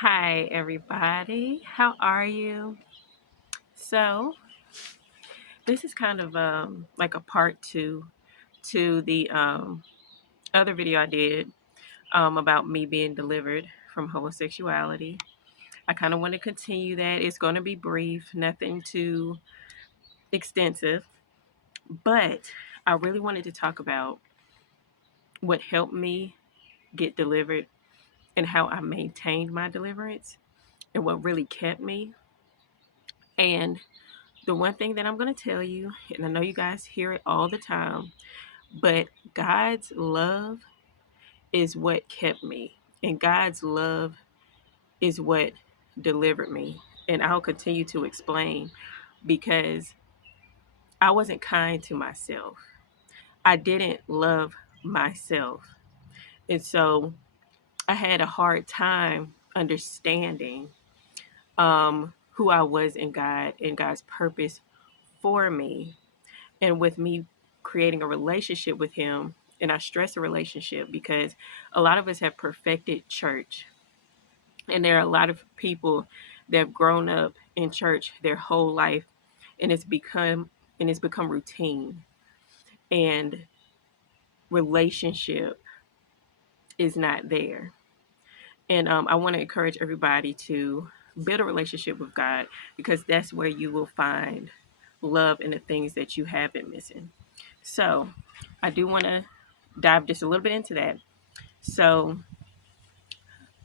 Hi, everybody. How are you? So, this is kind of like a part two to the other video I did about me being delivered from homosexuality. I kind of want to continue that. It's going to be brief, nothing too extensive, but I really wanted to talk about what helped me get delivered and how I maintained my deliverance and what really kept me. And the one thing that I'm going to tell you, and I know you guys hear it all the time, but God's love is what kept me, and God's love is what delivered me. And I'll continue to explain because I wasn't kind to myself. I didn't love myself. And so I had a hard time understanding who I was in God and God's purpose for me. And with me creating a relationship with him, and I stress a relationship because a lot of us have perfected church, and there are a lot of people that have grown up in church their whole life, and it's become routine, and relationship is not there. And I want to encourage everybody to build a relationship with God, because that's where you will find love in the things that you have been missing. So I do want to dive just a little bit into that. So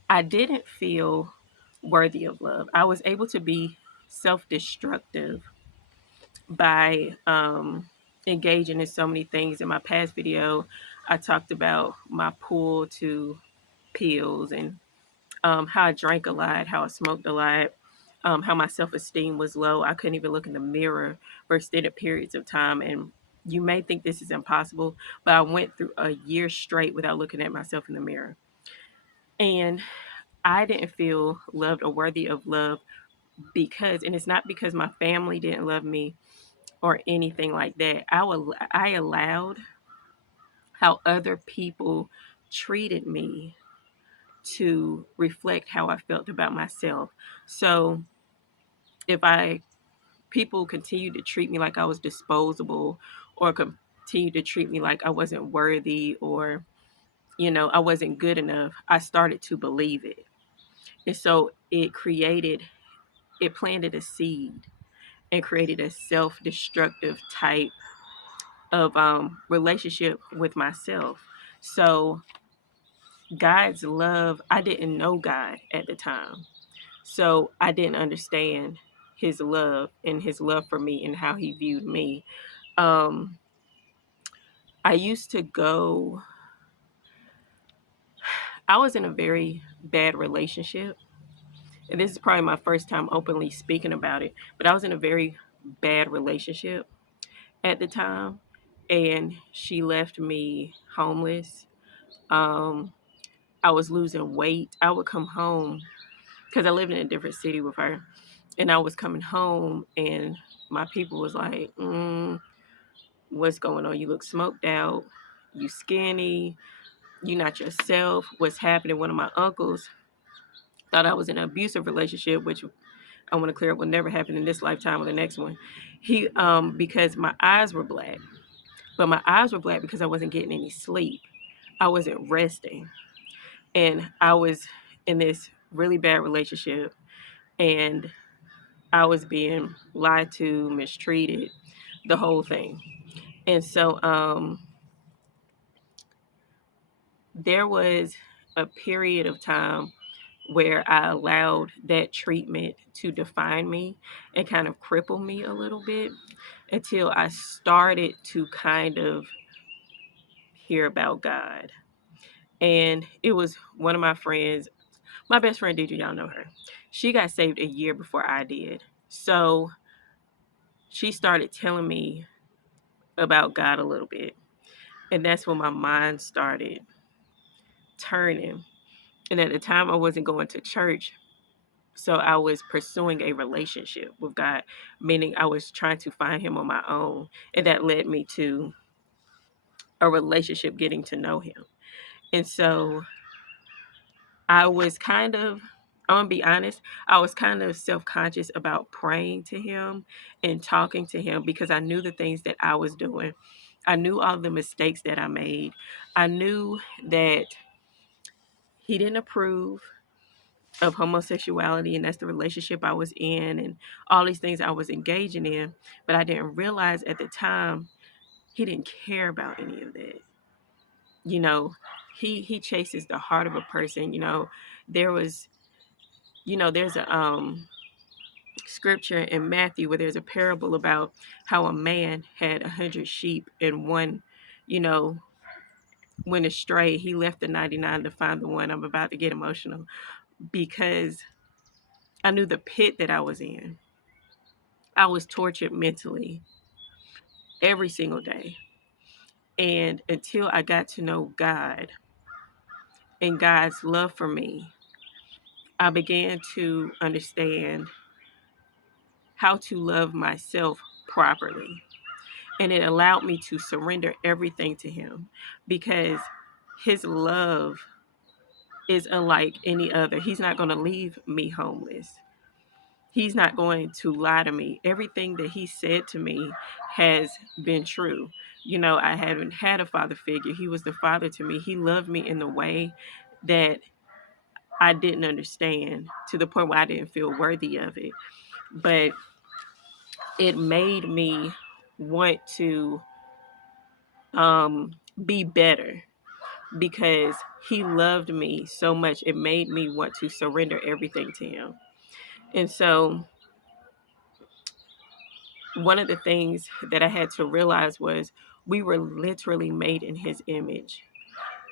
I didn't feel worthy of love. I was able to be self destructive by engaging in so many things. In my past video, I talked about my pull to pills and how I drank a lot, how I smoked a lot, how my self esteem was low. I couldn't even look in the mirror for extended periods of time. And you may think this is impossible, but I went through a year straight without looking at myself in the mirror. And I didn't feel loved or worthy of love and it's not because my family didn't love me or anything like that. I allowed how other people treated me to reflect how I felt about myself. So if I people continued to treat me like I was disposable, or continued to treat me like I wasn't worthy, or I wasn't good enough, I started to believe it. And so it planted a seed and created a self-destructive type of relationship with myself. So God's love, I didn't know God at the time. So I didn't understand his love and his love for me and how he viewed me. Um, I used to go, I was in a very bad relationship. And this is probably my first time openly speaking about it, but I was in a very bad relationship at the time. And she left me homeless. Um, I was losing weight. I would come home because I lived in a different city with her. And I was coming home, and my people was like, what's going on? You look smoked out. You skinny. You not yourself. What's happening? One of my uncles thought I was in an abusive relationship, which I want to clear up will never happen in this lifetime or the next one. Because my eyes were black, but my eyes were black because I wasn't getting any sleep. I wasn't resting, and I was in this really bad relationship, and I was being lied to, mistreated, the whole thing. And so there was a period of time where I allowed that treatment to define me and kind of cripple me a little bit until I started to kind of hear about God. And it was one of my friends, my best friend Deidre, y'all know her. She got saved a year before I did. So she started telling me about God a little bit. And that's when my mind started turning. And at the time, I wasn't going to church. So I was pursuing a relationship with God, meaning I was trying to find him on my own. And that led me to a relationship, getting to know him. And so I was kind of I'm gonna be honest, I was kind of self conscious about praying to him and talking to him because I knew the things that I was doing. I knew all the mistakes that I made. I knew that he didn't approve of homosexuality, and that's the relationship I was in, and all these things I was engaging in. But I didn't realize at the time he didn't care about any of that. You know, he chases the heart of a person. There was, there's a scripture in Matthew where there's a parable about how a man had 100 sheep and one, you know, went astray. He left the 99 to find the one. I'm about to get emotional because I knew the pit that I was in. I was tortured mentally every single day. And until I got to know God and God's love for me, I began to understand how to love myself properly. And it allowed me to surrender everything to him because his love is unlike any other. He's not going to leave me homeless. He's not going to lie to me. Everything that he said to me has been true. I haven't had a father figure. He was the father to me. He loved me in the way that I didn't understand, to the point where I didn't feel worthy of it. But it made me want to be better because he loved me so much. It made me want to surrender everything to him. And so, one of the things that I had to realize was we were literally made in his image.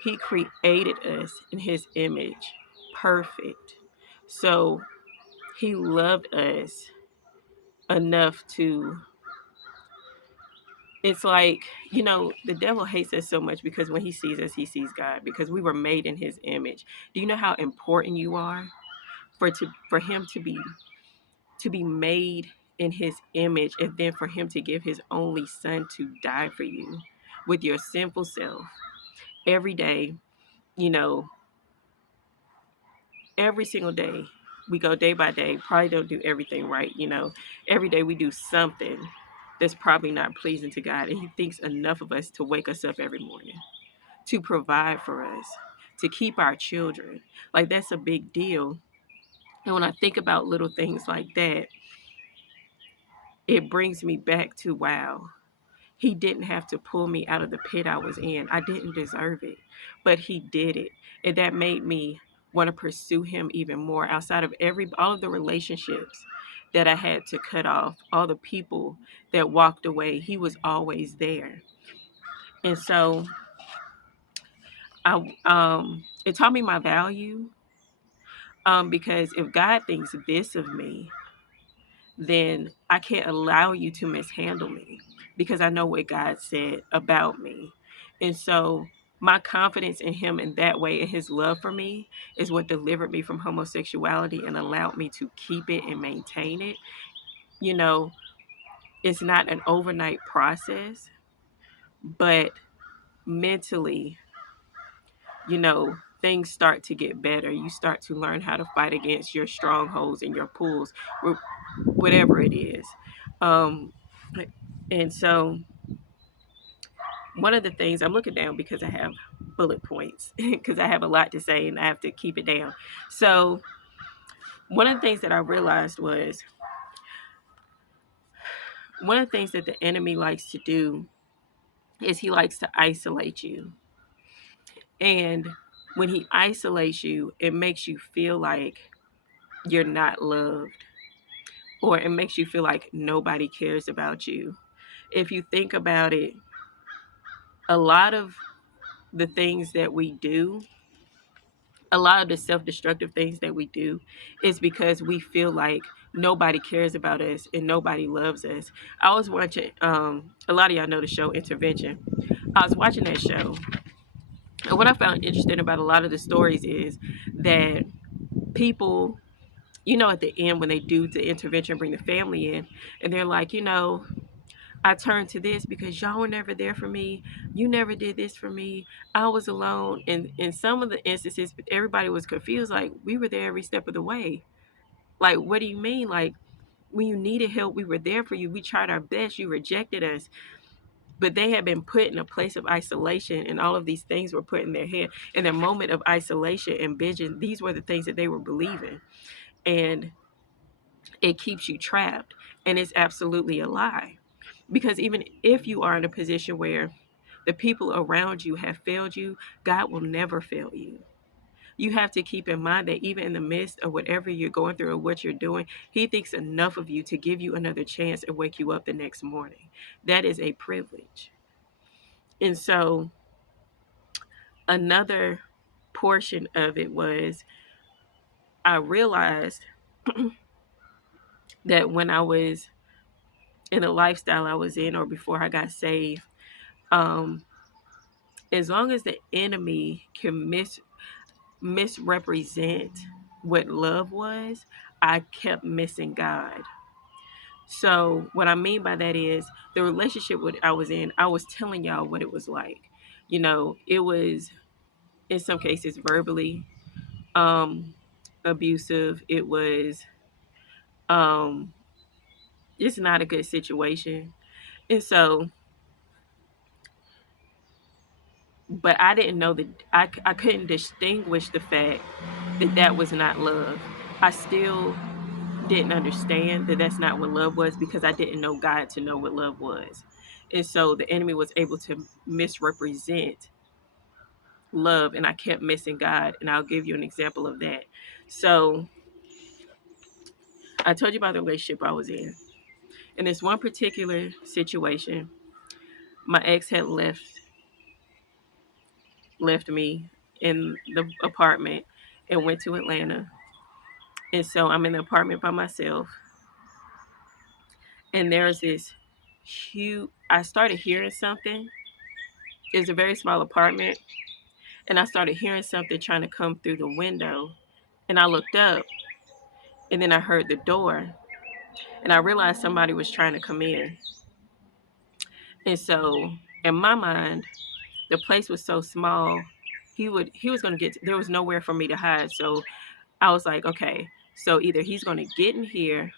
He created us in his image, perfect. So, he loved us enough to, it's like, the devil hates us so much because when he sees us, he sees God, because we were made in his image. Do you know how important you are for him to be made in his image, and then for him to give his only son to die for you with your sinful self every day, you know, every single day. We go day by day, probably don't do everything right, every day we do something that's probably not pleasing to God. And he thinks enough of us to wake us up every morning, to provide for us, to keep our children. Like, that's a big deal. And when I think about little things like that, it brings me back to, wow, he didn't have to pull me out of the pit I was in. I didn't deserve it, but he did it. And that made me want to pursue him even more, outside of all of the relationships that I had to cut off, all the people that walked away. He was always there. And so it taught me my value, because if God thinks this of me, then I can't allow you to mishandle me, because I know what God said about me. And so my confidence in him in that way, and his love for me, is what delivered me from homosexuality and allowed me to keep it and maintain it. You know, it's not an overnight process, but mentally, things start to get better. You start to learn how to fight against your strongholds and your pulls, whatever it is. Um, and so, one of the things I'm looking down because I have bullet points, because I have a lot to say and I have to keep it down. So, one of the things that I realized was, one of the things that the enemy likes to do is he likes to isolate you. And when he isolates you, it makes you feel like you're not loved, or it makes you feel like nobody cares about you. If you think about it, a lot of the things that we do, a lot of the self-destructive things that we do, is because we feel like nobody cares about us and nobody loves us. I was watching, a lot of y'all know the show Intervention. I was watching that show, and what I found interesting about a lot of the stories is that people, at the end when they do the intervention, bring the family in, and they're like, I turned to this because y'all were never there for me. You never did this for me. I was alone. And in some of the instances, everybody was confused. Like, we were there every step of the way. Like, what do you mean? Like, when you needed help, we were there for you. We tried our best. You rejected us. But they had been put in a place of isolation, and all of these things were put in their head. In their moment of isolation and vision, these were the things that they were believing. And it keeps you trapped. And it's absolutely a lie. Because even if you are in a position where the people around you have failed you, God will never fail you. You have to keep in mind that even in the midst of whatever you're going through or what you're doing, He thinks enough of you to give you another chance and wake you up the next morning. That is a privilege. And so, another portion of it was I realized that when I was in the lifestyle I was in or before I got saved, um, as long as the enemy can misrepresent what love was, I kept missing God. So what I mean by that is the relationship what I was in, I was telling y'all what it was like. It was in some cases verbally um abusive. It was um it's not a good situation. And so, but I didn't know that I couldn't distinguish the fact that that was not love. I still didn't understand that that's not what love was because I didn't know God to know what love was. And so the enemy was able to misrepresent love, and I kept missing God. And I'll give you an example of that. So I told you about the relationship I was in. In this one particular situation, my ex had left me in the apartment and went to Atlanta. And so I'm in the apartment by myself. And there's this huge, I started hearing something. It's a very small apartment. And I started hearing something trying to come through the window. And I looked up and then I heard the door. And I realized somebody was trying to come in. And so in my mind, the place was so small, he was gonna there was nowhere for me to hide. So I was like, okay, so either he's gonna get in here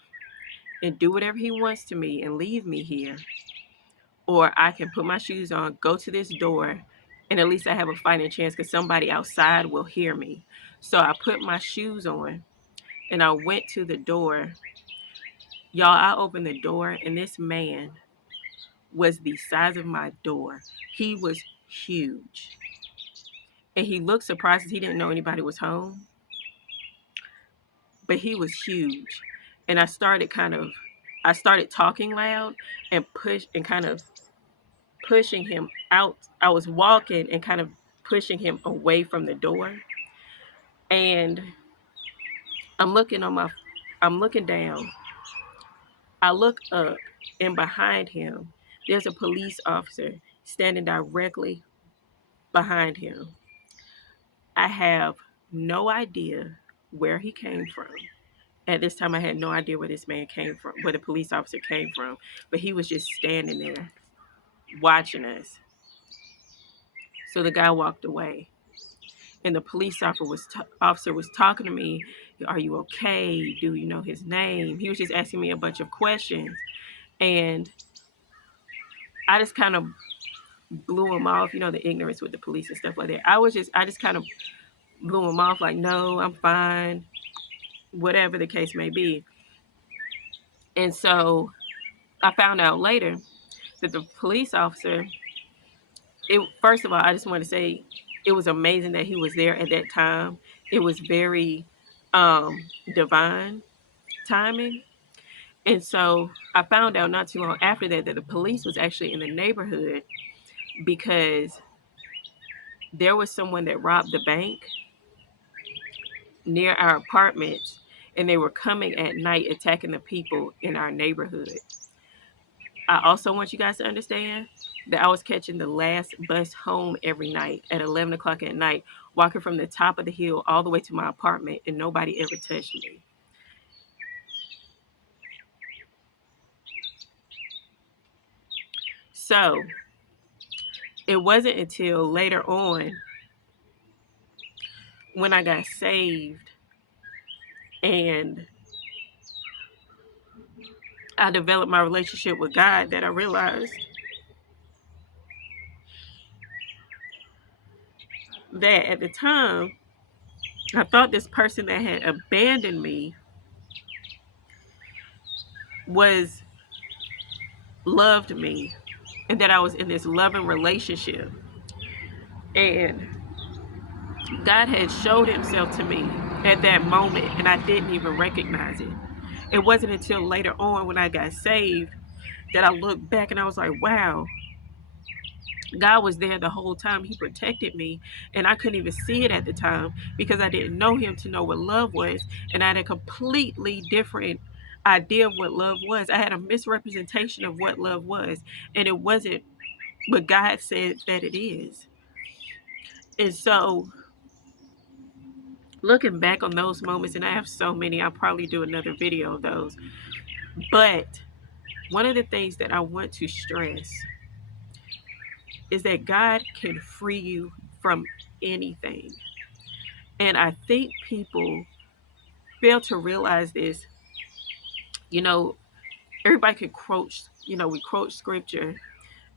and do whatever he wants to me and leave me here, or I can put my shoes on, go to this door, and at least I have a fighting chance because somebody outside will hear me. So I put my shoes on and I went to the door. Y'all, I opened the door and this man was the size of my door. He was huge. And he looked surprised because he didn't know anybody was home. But he was huge. And I started talking loud and kind of pushing him out. I was walking and kind of pushing him away from the door. And I'm looking on my I'm looking down. I look up and behind him there's a police officer standing directly behind him. I have no idea where he came from. At this time I had no idea where this man came from, where the police officer came from, but he was just standing there watching us. So the guy walked away. And the police officer was talking to me. Are you okay? Do you know his name? He was just asking me a bunch of questions, and I just kind of blew him off. The ignorance with the police and stuff like that. I just kind of blew him off, like, no, I'm fine, whatever the case may be. And so I found out later that the police officer. First of all, I just want to say it was amazing that he was there at that time. It was very divine timing. And so I found out not too long after that the police was actually in the neighborhood because there was someone that robbed the bank near our apartments, and they were coming at night attacking the people in our neighborhood. I also want you guys to understand that I was catching the last bus home every night at 11 o'clock at night, walking from the top of the hill all the way to my apartment, and nobody ever touched me. So it wasn't until later on when I got saved and I developed my relationship with God that I realized that at the time I thought this person that had abandoned me was loved me and that I was in this loving relationship. And God had showed himself to me at that moment and I didn't even recognize it. It wasn't until later on when I got saved that I looked back and I was like, wow, God was there the whole time. He protected me and I couldn't even see it at the time because I didn't know him to know what love was. And I had a completely different idea of what love was. I had a misrepresentation of what love was. And it wasn't what God said that it is. And so looking back on those moments, and I have so many, I'll probably do another video of those. But one of the things that I want to stress is that God can free you from anything. And I think people fail to realize this. You know, everybody can quote, we quote scripture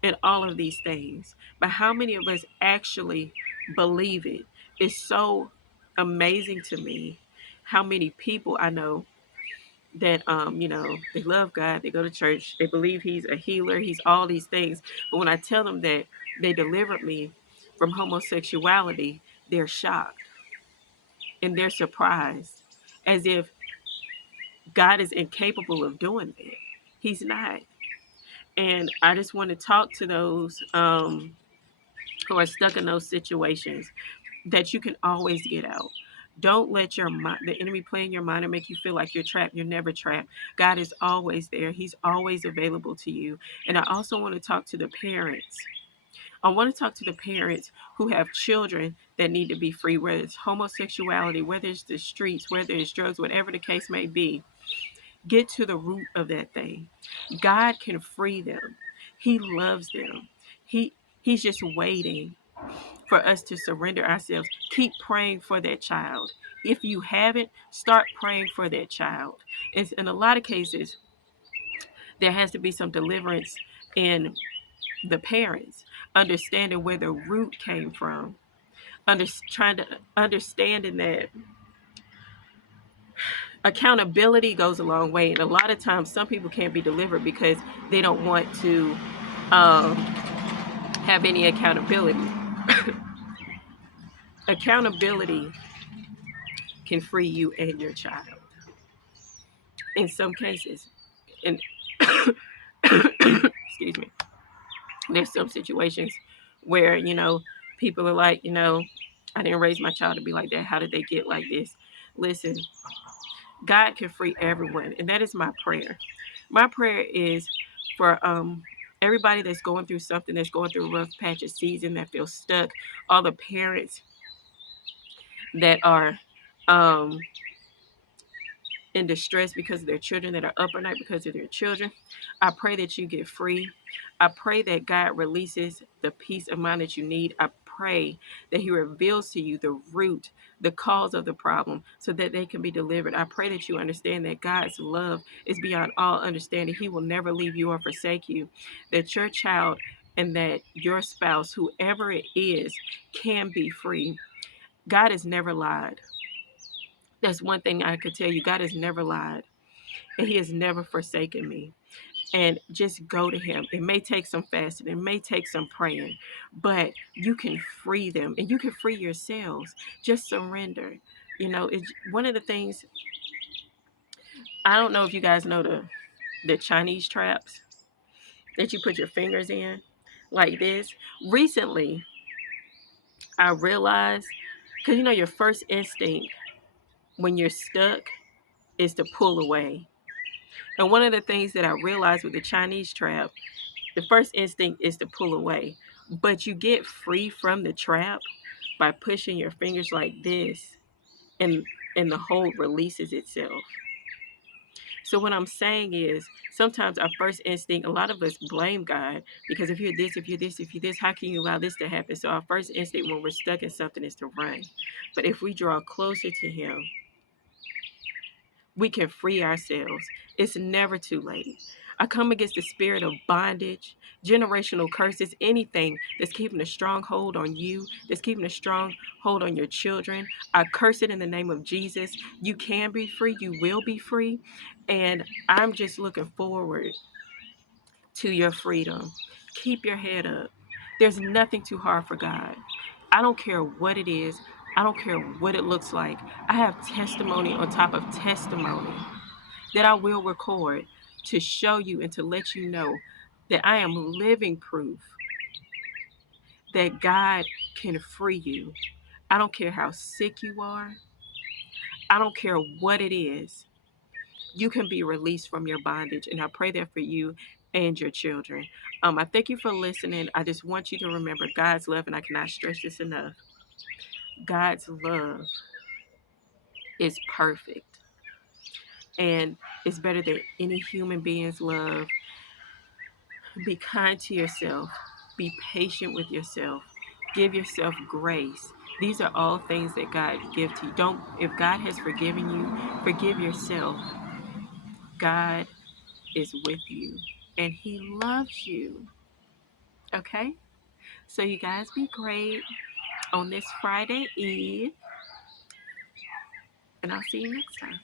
and all of these things. But how many of us actually believe it? It's so amazing to me how many people I know that they love God, they go to church, they believe he's a healer, he's all these things. But when I tell them that they delivered me from homosexuality, they're shocked and they're surprised as if God is incapable of doing that. He's not. And I just want to talk to those who are stuck in those situations that you can always get out. Don't let the enemy play in your mind and make you feel like you're trapped. You're never trapped. God is always there. He's always available to you. And I also want to talk to the parents. I want to talk to the parents who have children that need to be free, whether it's homosexuality, whether it's the streets, whether it's drugs, whatever the case may be. Get to the root of that thing. God can free them. He loves them. He's just waiting for us to surrender ourselves. Keep praying for that child. If you haven't, start praying for that child. It's, in a lot of cases, there has to be some deliverance in the parents, understanding where the root came from, trying to understanding that accountability goes a long way. And a lot of times, some people can't be delivered because they don't want to have any accountability. Accountability can free you and your child in some cases. And excuse me, there's some situations where people are like, I didn't raise my child to be like that. How did they get like this? Listen, God can free everyone, and that is my prayer. My prayer is for everybody that's going through something, that's going through a rough patch of season, that feels stuck, all the parents that are um, in distress because of their children, that are up at night because of their children. I pray that you get free. I pray that God releases the peace of mind that you need. I pray that he reveals to you the root, the cause of the problem, so that they can be delivered. I pray that you understand that God's love is beyond all understanding. He will never leave you or forsake you. That your child and that your spouse, whoever it is, can be free. God has never lied. That's one thing I could tell you. God has never lied, and he has never forsaken me. And just go to him. It may take some fasting, it may take some praying, but you can free them and you can free yourselves. Just surrender. It's one of the things. I don't know if you guys know the Chinese traps that you put your fingers in like this. Recently, I realized, because your first instinct when you're stuck is to pull away. And one of the things that I realized with the Chinese trap, the first instinct is to pull away. But you get free from the trap by pushing your fingers like this, and the hold releases itself. So what I'm saying is sometimes our first instinct, a lot of us blame God because if you're this, if you're this, if you're this, how can you allow this to happen? So our first instinct when we're stuck in something is to run. But if we draw closer to him, we can free ourselves. It's never too late. I come against the spirit of bondage, generational curses, anything that's keeping a strong hold on you, that's keeping a strong hold on your children. I curse it in the name of Jesus. You can be free. You will be free. And I'm just looking forward to your freedom. Keep your head up. There's nothing too hard for God. I don't care what it is. I don't care what it looks like. I have testimony on top of testimony that I will record to show you and to let you know that I am living proof that God can free you. I don't care how sick you are. I don't care what it is. You can be released from your bondage. And I pray that for you and your children. I thank you for listening. I just want you to remember God's love, and I cannot stress this enough. God's love is perfect and it's better than any human being's love. Be kind to yourself. Be patient with yourself. Give yourself grace. These are all things that God gives to you. Don't, if God has forgiven you, forgive yourself. God is with you and he loves you. Okay? So you guys be great on this Friday Eve, and I'll see you next time.